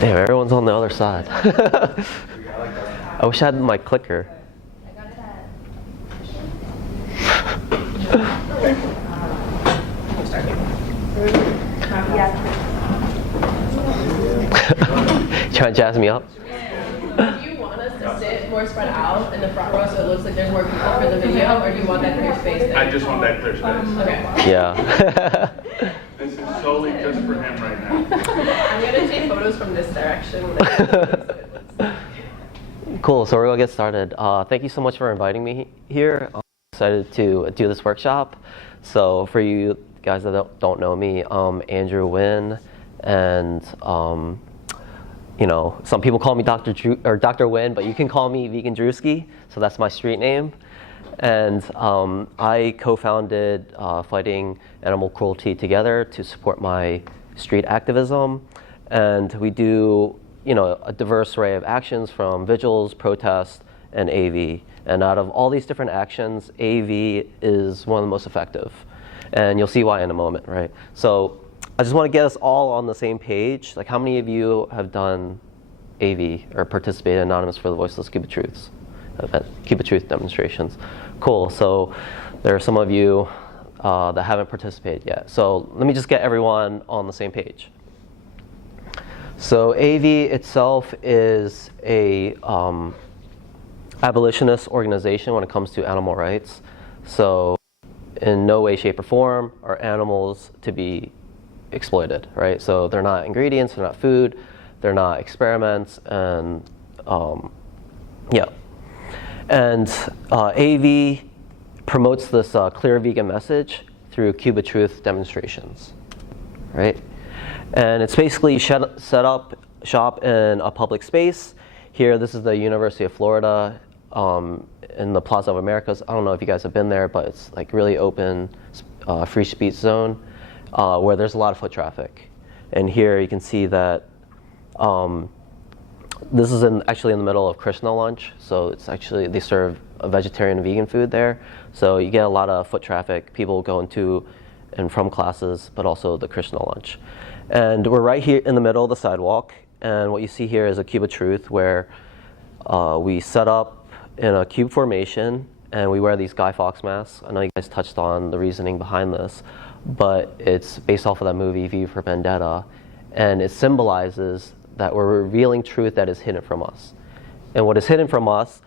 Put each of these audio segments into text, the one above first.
Damn, everyone's on the other side. I wish I had my clicker. Trying to jazz me up? Do you want us to sit more spread out in the front row so it looks like there's more people for the video, or do you want that clear space there? I just want that clear space. Okay. Yeah. This is solely just for him right now. I'm going to take photos from this direction. Cool, so we're going to get started. Thank you so much for inviting me here. I'm excited to do this workshop. So for you guys that don't know me, I'm Andrew Wynn, and you know, some people call me Dr. Wynn, but you can call me Vegan Drewsky, so that's my street name. And I co-founded Fighting Animal Cruelty Together to support my street activism. And we do, you know, a diverse array of actions from vigils, protests, and AV. And out of all these different actions, AV is one of the most effective. And you'll see why in a moment, right? So I just want to get us all on the same page. Like, how many of you have done AV or participated in Anonymous for the Voiceless Cuba Truths, Cuba Truth demonstrations? Cool. So there are some of you that haven't participated yet. So let me just get everyone on the same page. So AV itself is a abolitionist organization when it comes to animal rights. So in no way, shape, or form are animals to be exploited, right? So they're not ingredients, they're not food, they're not experiments, and yeah. And AV promotes this clear vegan message through Cuba Truth demonstrations, right? And it's basically set up shop in a public space. Here, this is the University of Florida in the Plaza of Americas. I don't know if you guys have been there, but it's like really open, free speech zone where there's a lot of foot traffic. And here you can see that this is actually in the middle of Krishna lunch. So it's actually, they serve a vegetarian and vegan food there. So you get a lot of foot traffic, people going to and from classes, but also the Krishna lunch. And we're right here in the middle of the sidewalk. And what you see here is a Cuba Truth where we set up in a cube formation and we wear these Guy Fawkes masks. I know you guys touched on the reasoning behind this, but it's based off of that movie V for Vendetta. And it symbolizes that we're revealing truth that is hidden from us. And what is hidden from us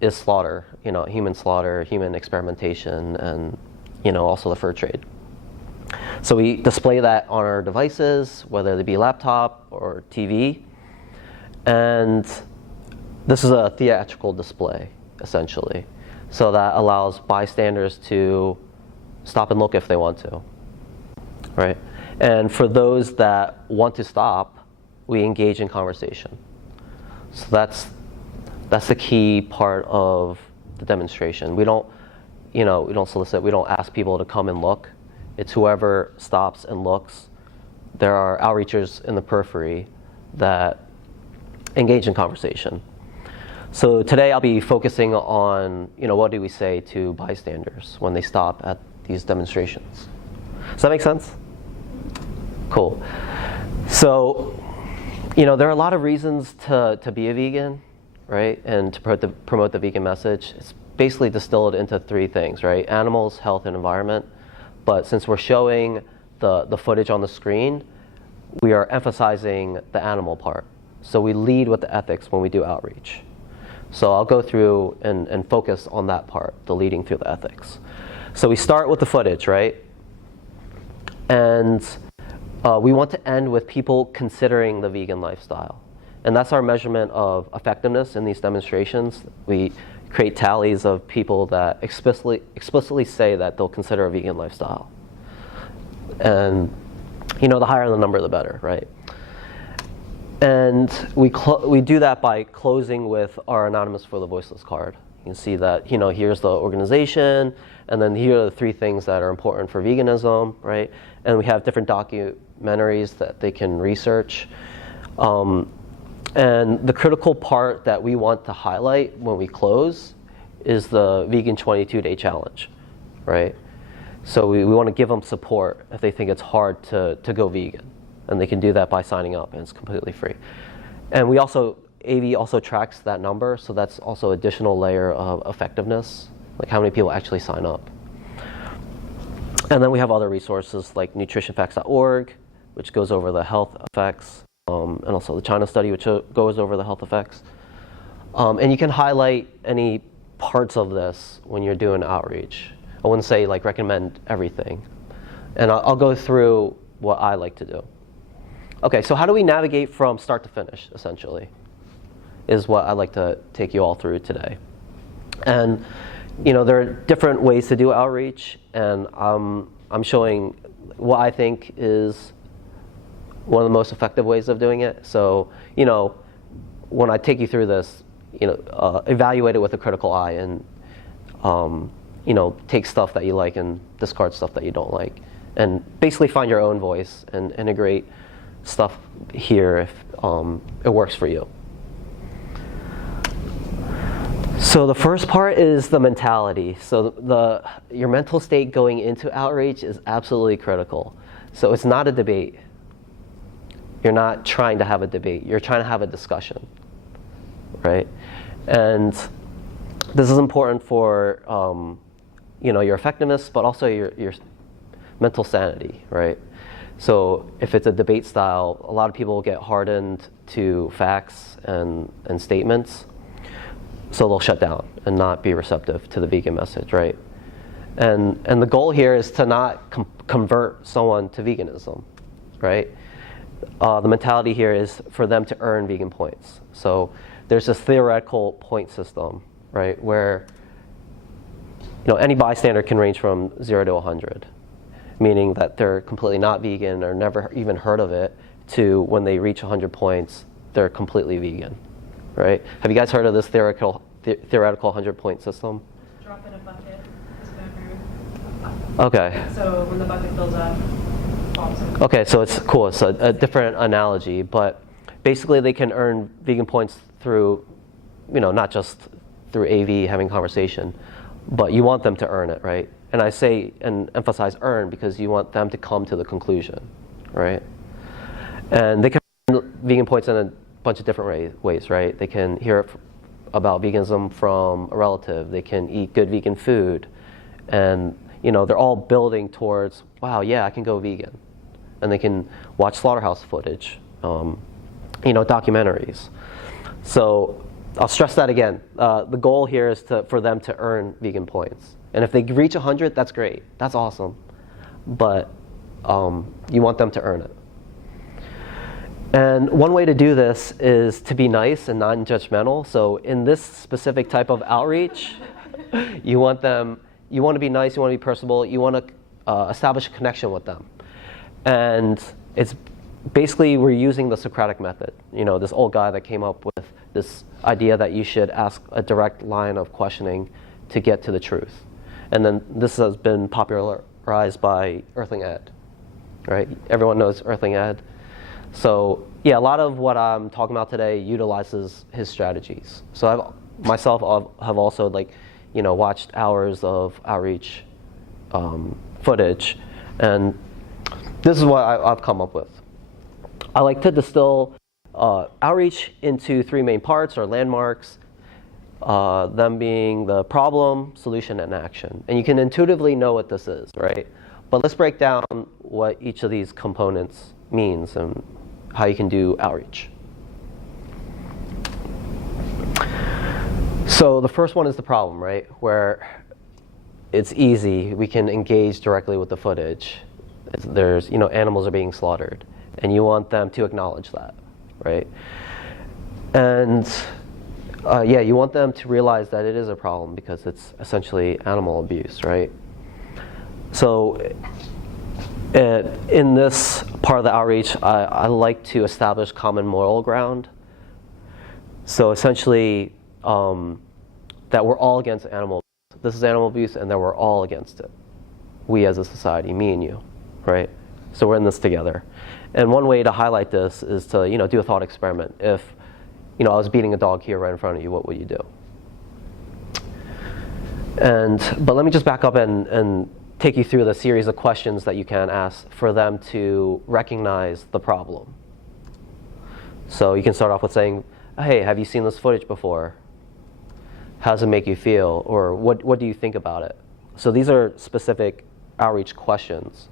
is slaughter, you know, human slaughter, human experimentation, and, you know, also the fur trade. So we display that on our devices, whether they be laptop or TV. And this is a theatrical display, essentially. So that allows bystanders to stop and look if they want to, right? And for those that want to stop, we engage in conversation. So that's the key part of the demonstration. We don't, you know, we don't solicit, we don't ask people to come and look. It's whoever stops and looks. There are outreachers in the periphery that engage in conversation. So today I'll be focusing on, you know, what do we say to bystanders when they stop at these demonstrations? Does that make sense? Cool. So, you know, there are a lot of reasons to be a vegan, right? And to promote the vegan message. It's basically distilled into three things, right? Animals, health, and environment. But since we're showing the footage on the screen, we are emphasizing the animal part. So we lead with the ethics when we do outreach. So I'll go through and focus on that part, the leading through the ethics. So we start with the footage, right? And we want to end with people considering the vegan lifestyle. And that's our measurement of effectiveness in these demonstrations. We create tallies of people that explicitly say that they'll consider a vegan lifestyle. And, you know, the higher the number, the better, right? And we do that by closing with our Anonymous for the Voiceless card. You can see that, you know, here's the organization, and then here are the three things that are important for veganism, right? And we have different documentaries that they can research. And the critical part that we want to highlight when we close is the vegan 22-day challenge, right? So we want to give them support if they think it's hard to go vegan. And they can do that by signing up, and it's completely free. And we also, AV also tracks that number, so that's also additional layer of effectiveness, like how many people actually sign up. And then we have other resources like nutritionfacts.org, which goes over the health effects, and also the China study, which goes over the health effects. And you can highlight any parts of this when you're doing outreach. I wouldn't say like recommend everything. And I'll go through what I like to do. Okay, so how do we navigate from start to finish, essentially, is what I'd like to take you all through today. And there are different ways to do outreach, and I'm showing what I think is one of the most effective ways of doing it. So, when I take you through this, evaluate it with a critical eye, and take stuff that you like and discard stuff that you don't like, and basically find your own voice and integrate stuff here if it works for you. So the first part is the mentality. So your mental state going into outreach is absolutely critical. So it's not a debate. You're not trying to have a debate. You're trying to have a discussion, right? And this is important for your effectiveness, but also your mental sanity, right? So if it's a debate style, a lot of people get hardened to facts and statements, so they'll shut down and not be receptive to the vegan message, right? And the goal here is to not convert someone to veganism, right? The mentality here is for them to earn vegan points. So there's this theoretical point system, right, where any bystander can range from 0 to 100. Meaning that they're completely not vegan or never even heard of it, to when they reach 100 points, they're completely vegan, right? Have you guys heard of this theoretical 100-point system? Drop in a bucket. Okay. So when the bucket fills up, pops in. Okay, so it's cool. It's a different analogy, but basically they can earn vegan points through, not just through AV having conversation, but you want them to earn it, right? And I say and emphasize earn because you want them to come to the conclusion, right? And they can earn vegan points in a bunch of different ways, right? They can hear about veganism from a relative. They can eat good vegan food. And, they're all building towards, wow, yeah, I can go vegan. And they can watch slaughterhouse footage, documentaries. So I'll stress that again. The goal here is for them to earn vegan points. And if they reach 100, that's great. That's awesome. But you want them to earn it. And one way to do this is to be nice and non-judgmental. So in this specific type of outreach, you want to be nice, you want to be personable, you want to establish a connection with them. And it's basically, we're using the Socratic method. This old guy that came up with this idea that you should ask a direct line of questioning to get to the truth. And then this has been popularized by Earthling Ed, right? Everyone knows Earthling Ed. So yeah, a lot of what I'm talking about today utilizes his strategies. So myself have also watched hours of outreach footage, and this is what I've come up with. I like to distill outreach into 3 main parts or landmarks. Them being the problem, solution, and action. And you can intuitively know what this is, right? But let's break down what each of these components means and how you can do outreach. So the first one is the problem, right? Where it's easy. We can engage directly with the footage. There's, animals are being slaughtered. And you want them to acknowledge that, right? And you want them to realize that it is a problem because it's essentially animal abuse, right? So in this part of the outreach, I like to establish common moral ground. So essentially, that we're all against animal abuse. This is animal abuse, and that we're all against it. We as a society, me and you, right? So we're in this together. And one way to highlight this is to, do a thought experiment. If, I was beating a dog here right in front of you, what would you do? But let me just back up and take you through the series of questions that you can ask for them to recognize the problem. So you can start off with saying, hey, have you seen this footage before? How does it make you feel? Or what do you think about it? So these are specific outreach questions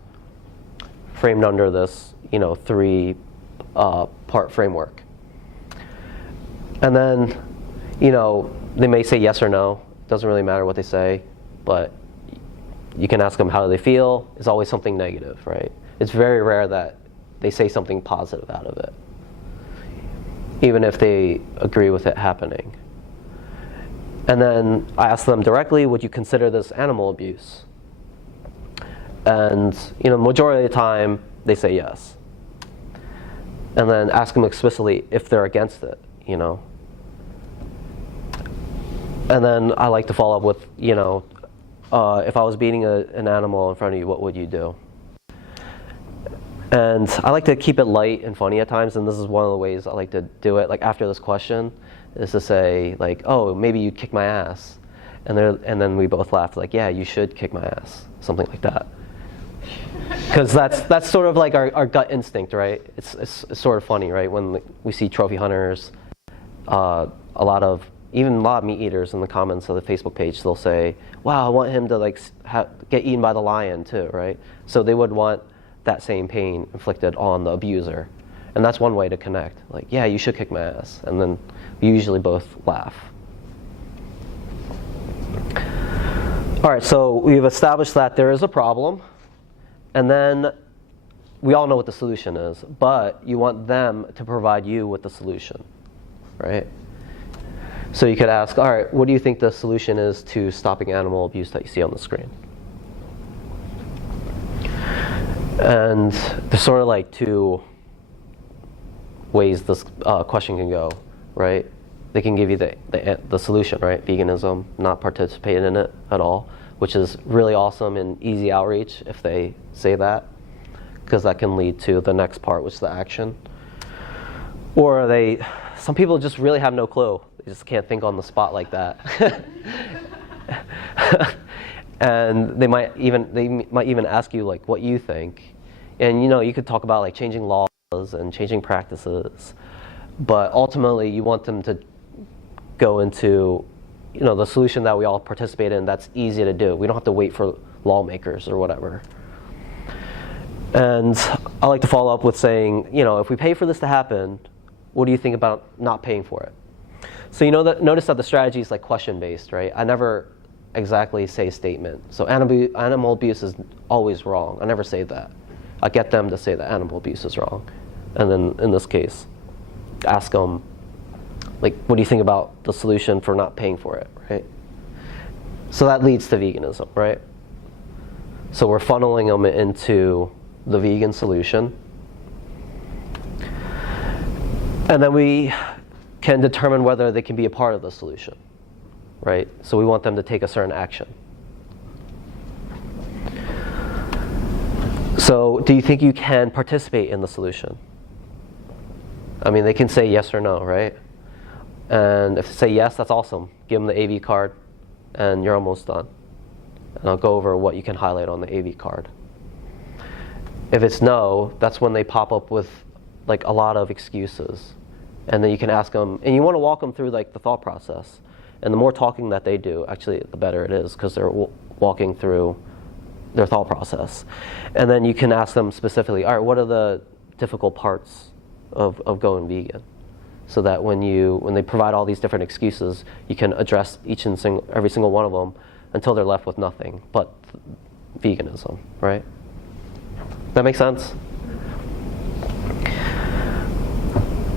framed under this, 3-part framework. And then, they may say yes or no. Doesn't really matter what they say, but you can ask them how do they feel. It's always something negative, right? It's very rare that they say something positive out of it, even if they agree with it happening. And then I ask them directly, would you consider this animal abuse? And, majority of the time, they say yes. And then ask them explicitly if they're against it, And then I like to follow up with, if I was beating an animal in front of you, what would you do? And I like to keep it light and funny at times, and this is one of the ways I like to do it. Like after this question, is to say like, oh, maybe you'd kick my ass, and then we both laughed like, yeah, you should kick my ass, something like that. Because that's sort of like our gut instinct, right? It's sort of funny, right? When we see trophy hunters, a lot of meat eaters in the comments of the Facebook page, they'll say, wow, I want him to get eaten by the lion too, right? So they would want that same pain inflicted on the abuser. And that's one way to connect. Like, yeah, you should kick my ass. And then we usually both laugh. All right, so we've established that there is a problem. And then we all know what the solution is, but you want them to provide you with the solution, right? So you could ask, all right, what do you think the solution is to stopping animal abuse that you see on the screen? And there's sort of like two ways this question can go, right? They can give you the solution, right? Veganism, not participating in it at all, which is really awesome and easy outreach if they say that, because that can lead to the next part, which is the action. Or some people just really have no clue. They just can't think on the spot like that. And they might even ask you like what you think. And you could talk about like changing laws and changing practices, but ultimately you want them to go into the solution that we all participate in that's easy to do. We don't have to wait for lawmakers or whatever. And I like to follow up with saying, if we pay for this to happen, what do you think about not paying for it? So notice that the strategy is like question-based, right? I never exactly say statement. So animal abuse is always wrong. I never say that. I get them to say that animal abuse is wrong. And then in this case, ask them, like, what do you think about the solution for not paying for it, right? So that leads to veganism, right? So we're funneling them into the vegan solution. And then we can determine whether they can be a part of the solution, right? So we want them to take a certain action. So do you think you can participate in the solution? I mean, they can say yes or no, right? And if they say yes, that's awesome. Give them the AV card, and you're almost done. And I'll go over what you can highlight on the AV card. If it's no, that's when they pop up with like a lot of excuses. And then you can ask them, and you want to walk them through like the thought process. And the more talking that they do, actually, the better it is, because they're walking through their thought process. And then you can ask them specifically, all right, what are the difficult parts of going vegan? So that when they provide all these different excuses, you can address every single one of them until they're left with nothing but veganism, right? That makes sense?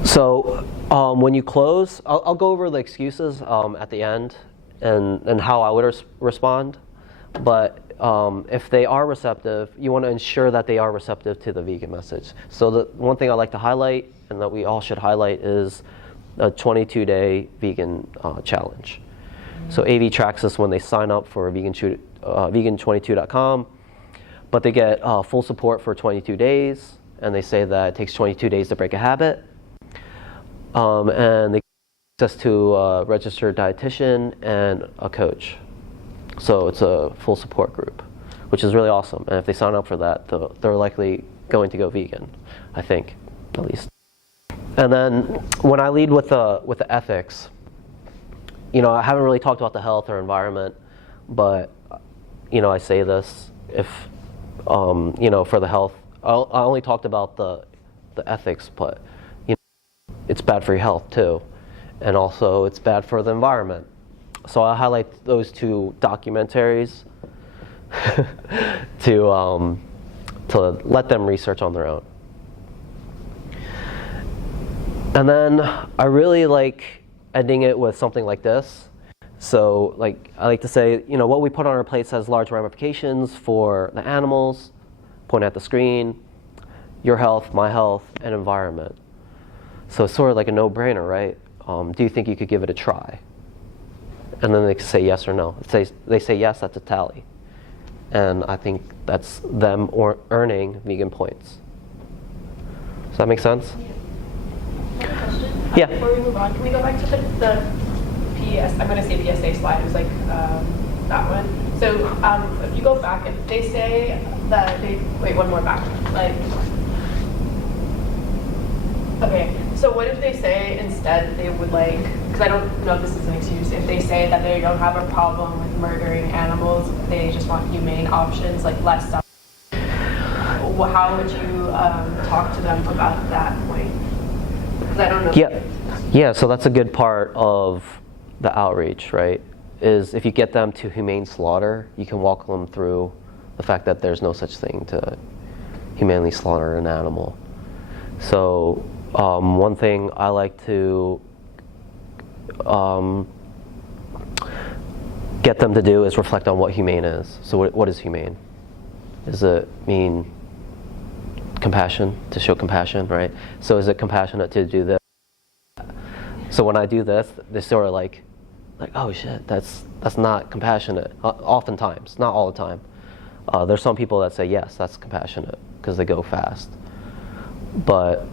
So when you close, I'll go over the excuses at the end and how I would respond. But if they are receptive, you want to ensure that they are receptive to the vegan message. So the one thing I like to highlight, and that we all should highlight, is a 22-day vegan challenge. So AV tracks this when they sign up for vegan22.com, but they get full support for 22 days, and they say that it takes 22 days to break a habit. And they get access to a registered dietitian and a coach. So it's a full support group, which is really awesome. And if they sign up for that, they're likely going to go vegan, I think, at least. And then when I lead with the ethics, I haven't really talked about the health or environment, but I say this if for the health, I only talked about the ethics, but it's bad for your health too, and also it's bad for the environment. So I highlight those two documentaries to let them research on their own. And then I really like ending it with something like this. So I like to say, what we put on our plates has large ramifications for the animals, point at the screen, your health, my health, and environment. So it's sort of like a no-brainer, right? Do you think you could give it a try? And then they can say yes or no. If they say yes, that's a tally. And I think that's them earning vegan points. Does that make sense? I have a question. Yeah. Before we move on, can we go back to the PS? I'm going to say PSA slide. It was that one. So if you go back, if they say that wait, one more back. Okay. So what if they say instead they would because I don't know if this is an excuse, if they say that they don't have a problem with murdering animals, they just want humane options, less stuff. How would you talk to them about that point? Because I don't know. Yeah, so that's a good part of the outreach, right? Is if you get them to humane slaughter, you can walk them through the fact that there's no such thing to humanely slaughter an animal. So one thing I like to get them to do is reflect on what humane is. So what is humane? Does it mean compassion, to show compassion, right? So is it compassionate to do this? So when I do this, they're sort of like, oh shit, that's not compassionate. Oftentimes, not all the time. There's some people that say yes, that's compassionate because they go fast. But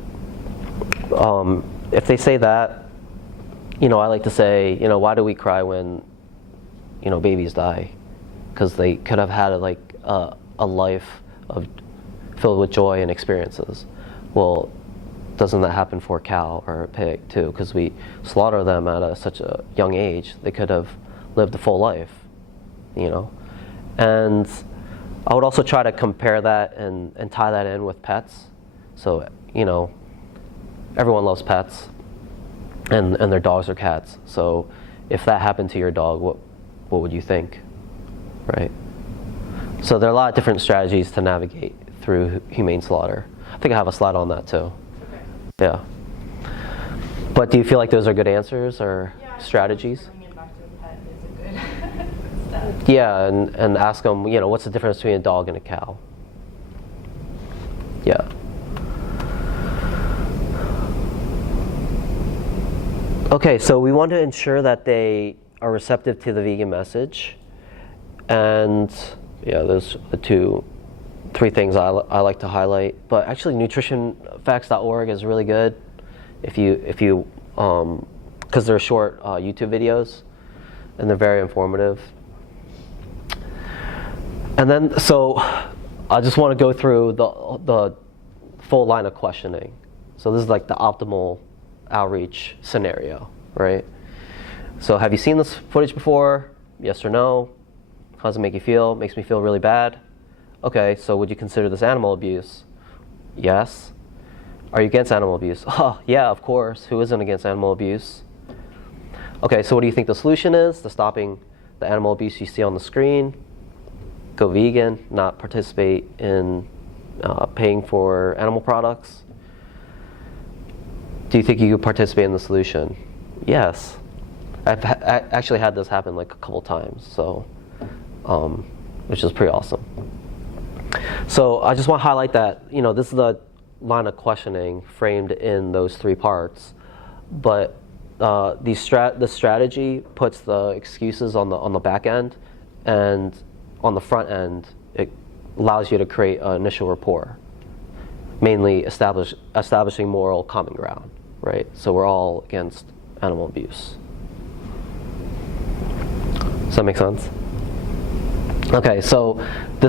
if they say that, I like to say, why do we cry when, babies die? Because they could have had a life filled with joy and experiences. Well, doesn't that happen for a cow or a pig too? Because we slaughter them at such a young age, they could have lived a full life, And I would also try to compare that and tie that in with pets. So, everyone loves pets, and their dogs or cats. So if that happened to your dog, what would you think, right? So there are a lot of different strategies to navigate through humane slaughter. I think I have a slide on that too. Okay. Yeah. But do you feel like those are good answers or strategies? Bringing it back to a pet is a good step. Yeah, and ask them, what's the difference between a dog and a cow? Yeah. Okay, so we want to ensure that they are receptive to the vegan message. And those are the three things I like to highlight. But actually, nutritionfacts.org is really good if you because they're short YouTube videos and they're very informative. And then, so I just want to go through the full line of questioning. So this is the optimal outreach scenario, right? So have you seen this footage before? Yes or no? How does it make you feel? Makes me feel really bad. Okay, so would you consider this animal abuse? Yes. Are you against animal abuse? Oh, yeah, of course. Who isn't against animal abuse? Okay, so what do you think the solution is to stopping the animal abuse you see on the screen? Go vegan, not participate in paying for animal products? Do you think you could participate in the solution? Yes. I've actually had this happen a couple times, so which is pretty awesome. So I just want to highlight that this is the line of questioning framed in those three parts, but the strategy puts the excuses on the back end, and on the front end it allows you to create an initial rapport, mainly establishing moral common ground, right? So we're all against animal abuse. Does that make sense? Okay, so I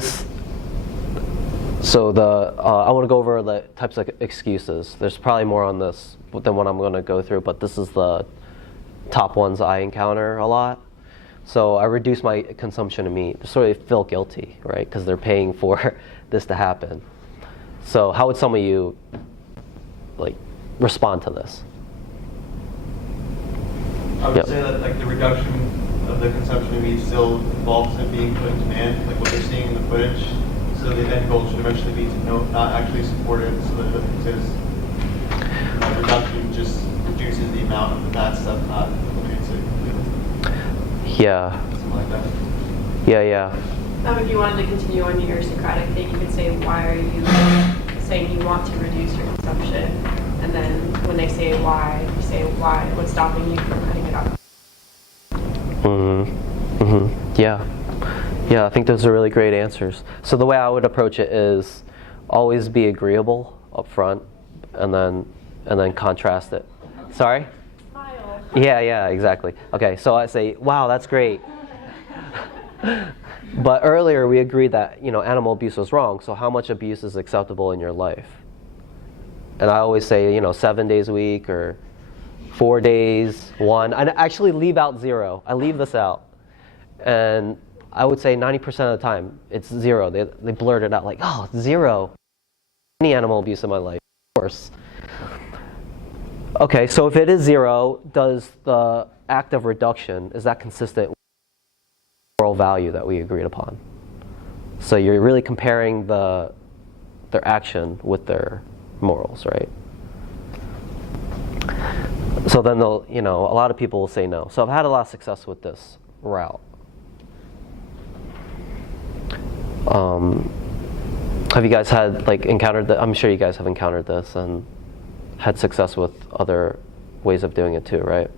want to go over the types of excuses. There's probably more on this than what I'm going to go through, but this is the top ones I encounter a lot. So I reduce my consumption of meat. They sort of feel guilty, right? Because they're paying for this to happen. So how would some of you respond to this? I would say that the reduction of the consumption of meat still involves it being put in demand, like what they're seeing in the footage. So the end goal should eventually be to not actually support it, so that it doesn't exist. That reduction just reduces the amount of the bad stuff, not eliminates it completely. Yeah. Something like that. Yeah. If you wanted to continue on your Socratic thing, you could say, why are you saying you want to reduce your consumption? And then when they say why, you say why, what's stopping you from cutting it out? Yeah, I think those are really great answers. So the way I would approach it is always be agreeable up front and then contrast it. Sorry? Smile. Yeah, exactly. Okay, so I say, wow, that's great. But earlier we agreed that, animal abuse was wrong, so how much abuse is acceptable in your life? And I always say, 7 days a week or 4 days, 1. I actually leave out 0. I leave this out. And I would say 90% of the time, it's 0. They blurt it out like, oh, 0. Any animal abuse in my life, of course. Okay, so if it is 0, does the act of reduction, is that consistent with the moral value that we agreed upon? So you're really comparing their action with their morals, right? So then they'll, a lot of people will say no. So I've had a lot of success with this route. Have you guys had encountered that? I'm sure you guys have encountered this and had success with other ways of doing it too, right?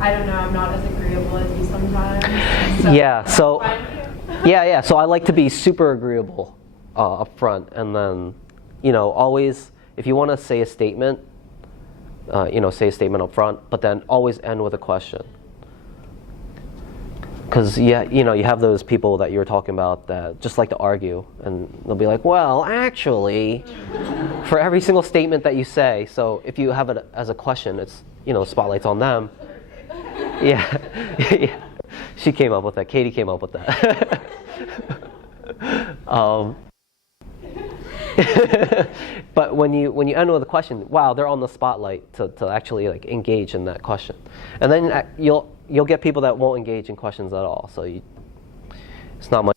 I don't know. I'm not as agreeable as you sometimes. So Yeah. So yeah. So I like to be super agreeable up front, and then always if you want to say a statement, say a statement up front, but then always end with a question. Because you have those people that you were talking about that just like to argue, and they'll be like, well, actually, for every single statement that you say. So if you have it as a question, it's spotlight's on them. Yeah. She came up with that. Katie came up with that. But when you end with a question, wow, they're on the spotlight to actually engage in that question, and then you'll get people that won't engage in questions at all. So it's not much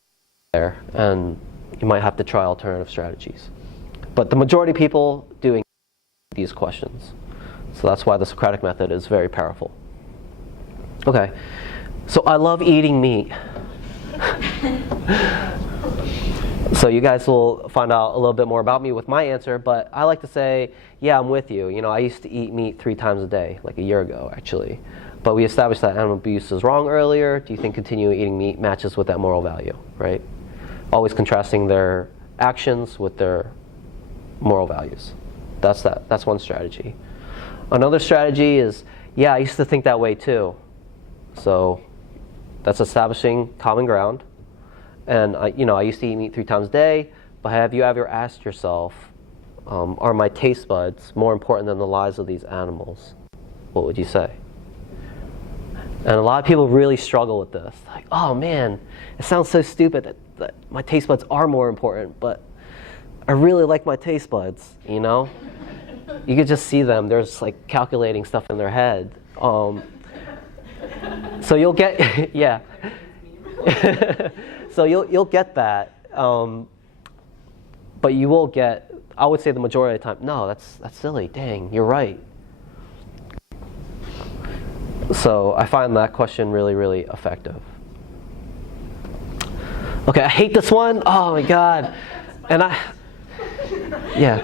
there, and you might have to try alternative strategies. But the majority of people do engage these questions, so that's why the Socratic method is very powerful. Okay, so I love eating meat. So you guys will find out a little bit more about me with my answer, but I like to say, yeah, I'm with you. I used to eat meat 3 times a day, like a year ago, actually. But we established that animal abuse is wrong earlier. Do you think continuing eating meat matches with that moral value, right? Always contrasting their actions with their moral values. That's one strategy. Another strategy is, yeah, I used to think that way too. So that's establishing common ground. And I used to eat meat 3 times a day, but have you ever asked yourself, are my taste buds more important than the lives of these animals? What would you say? And a lot of people really struggle with this. Like, oh man, it sounds so stupid that my taste buds are more important, but I really like my taste buds, You could just see them. They're just calculating stuff in their head. So you'll get, yeah. So you'll get that, but you will get, I would say the majority of the time, no, that's silly, dang, you're right. So I find that question really, really effective. Okay, I hate this one. Oh my God. And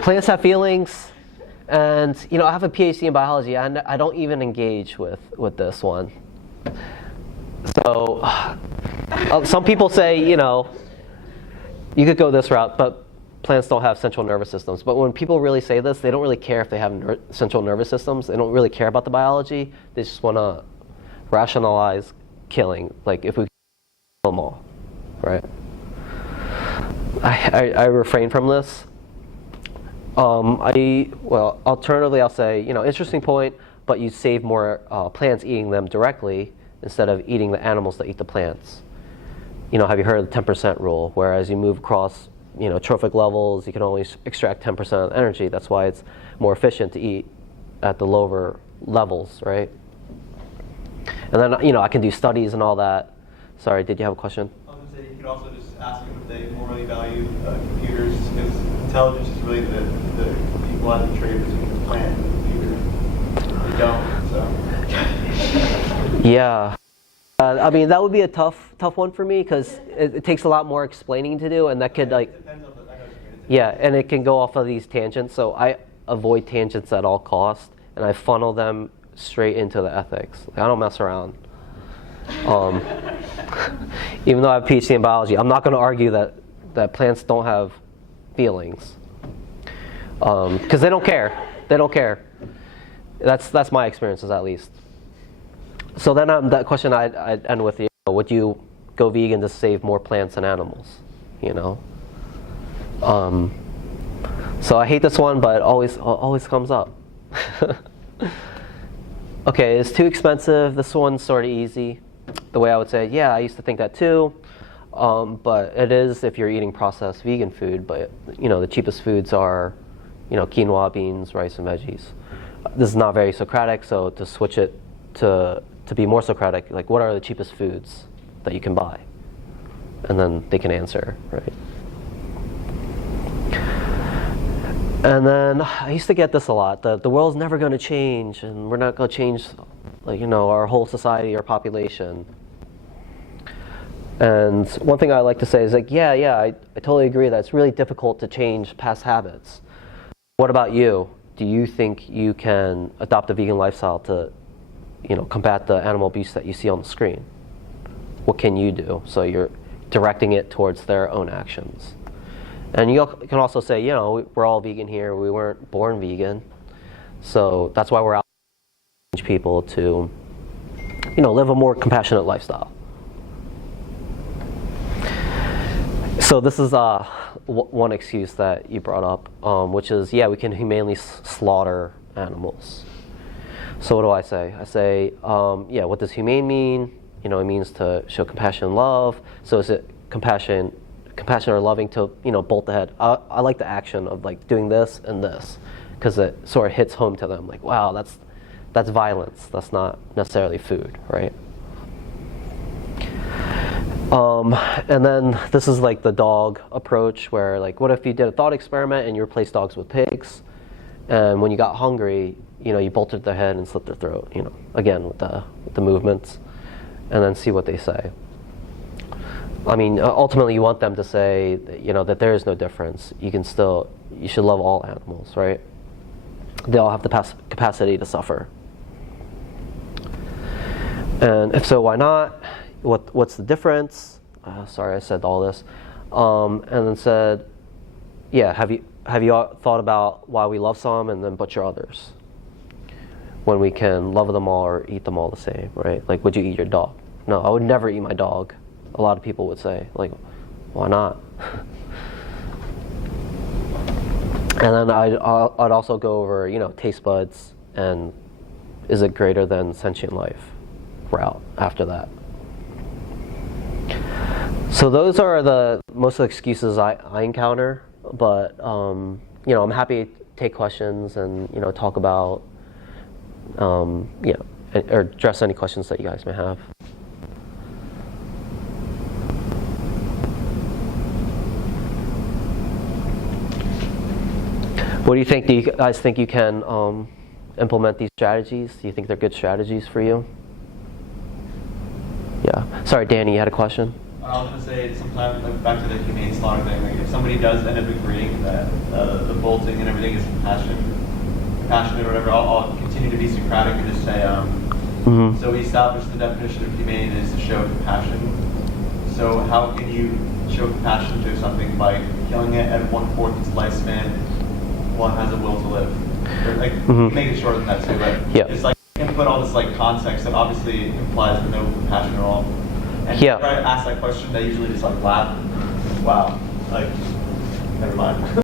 plants have feelings, and I have a PhD in biology, and I don't even engage with this one. So some people say, you could go this route, but plants don't have central nervous systems. But when people really say this, they don't really care if they have central nervous systems. They don't really care about the biology. They just want to rationalize killing. Like if we them all, right? I refrain from this. Alternatively, I'll say, interesting point, but you save more plants eating them directly instead of eating the animals that eat the plants. Have you heard of the 10% rule? Whereas you move across, trophic levels, you can only extract 10% of the energy. That's why it's more efficient to eat at the lower levels, right? And then, I can do studies and all that. Sorry, did you have a question? I was going to say, you could also just ask them if they morally value computers, because intelligence is really the equalizing trait between the plant and the computer. They don't, so. Yeah. That would be a tough one for me, because it takes a lot more explaining to do, and that could, yeah, and it can go off of these tangents, so I avoid tangents at all costs, and I funnel them straight into the ethics. I don't mess around. Even though I have a PhD in biology, I'm not going to argue that plants don't have feelings, because they don't care. They don't care. That's my experiences, at least. So then that question I'd end with, would you go vegan to save more plants and animals? So I hate this one, but it always comes up. Okay, it's too expensive. This one's sort of easy. The way I would say, yeah, I used to think that too. But it is if you're eating processed vegan food. But the cheapest foods are, quinoa, beans, rice, and veggies. This is not very Socratic, so to switch it to be more Socratic, like what are the cheapest foods that you can buy? And then they can answer, right? And then I used to get this a lot, the world's never going to change, and we're not going to change, our whole society or population. And one thing I like to say is I totally agree that it's really difficult to change past habits. What about you? Do you think you can adopt a vegan lifestyle to, combat the animal abuse that you see on the screen? What can you do? So you're directing it towards their own actions. And you can also say, we're all vegan here. We weren't born vegan. So that's why we're out to teach people to, live a more compassionate lifestyle. So this is one excuse that you brought up, which is, we can humanely slaughter animals. So what do I say? I say, what does humane mean? It means to show compassion and love. So is it compassion or loving to, bolt the head? I like the action of doing this and this, because it sort of hits home to them. Like, wow, that's violence. That's not necessarily food, right? And then this is the dog approach, where what if you did a thought experiment and you replaced dogs with pigs, and when you got hungry, you bolted their head and slit their throat, again with the movements, and then see what they say. Ultimately you want them to say that, that there is no difference. You should love all animals, right? They all have the capacity to suffer. And if so, why not? What's the difference? Sorry, I said all this. And then said, have you thought about why we love some and then butcher others, when we can love them all or eat them all the same, right? Would you eat your dog? No, I would never eat my dog. A lot of people would say, why not? And then I'd also go over, taste buds and is it greater than sentient life route after that. So those are most of the excuses I encounter, but I'm happy to take questions and talk about or address any questions that you guys may have. What do you think? Do you guys think you can implement these strategies? Do you think they're good strategies for you? Yeah. Sorry, Danny, you had a question? I was going to say, sometimes, back to the humane slaughter thing, if somebody does end up agreeing that the bolting and everything is compassionate or whatever, I'll continue to be Socratic and just say, so we established the definition of humane is to show compassion. So how can you show compassion to something by killing it at 1/4 its lifespan while it has a will to live? Or make it shorter than that too, but it's you can put all this context that obviously implies no compassion at all. And Yeah. when I ask that question, they usually just like laugh. Wow, like, never mind.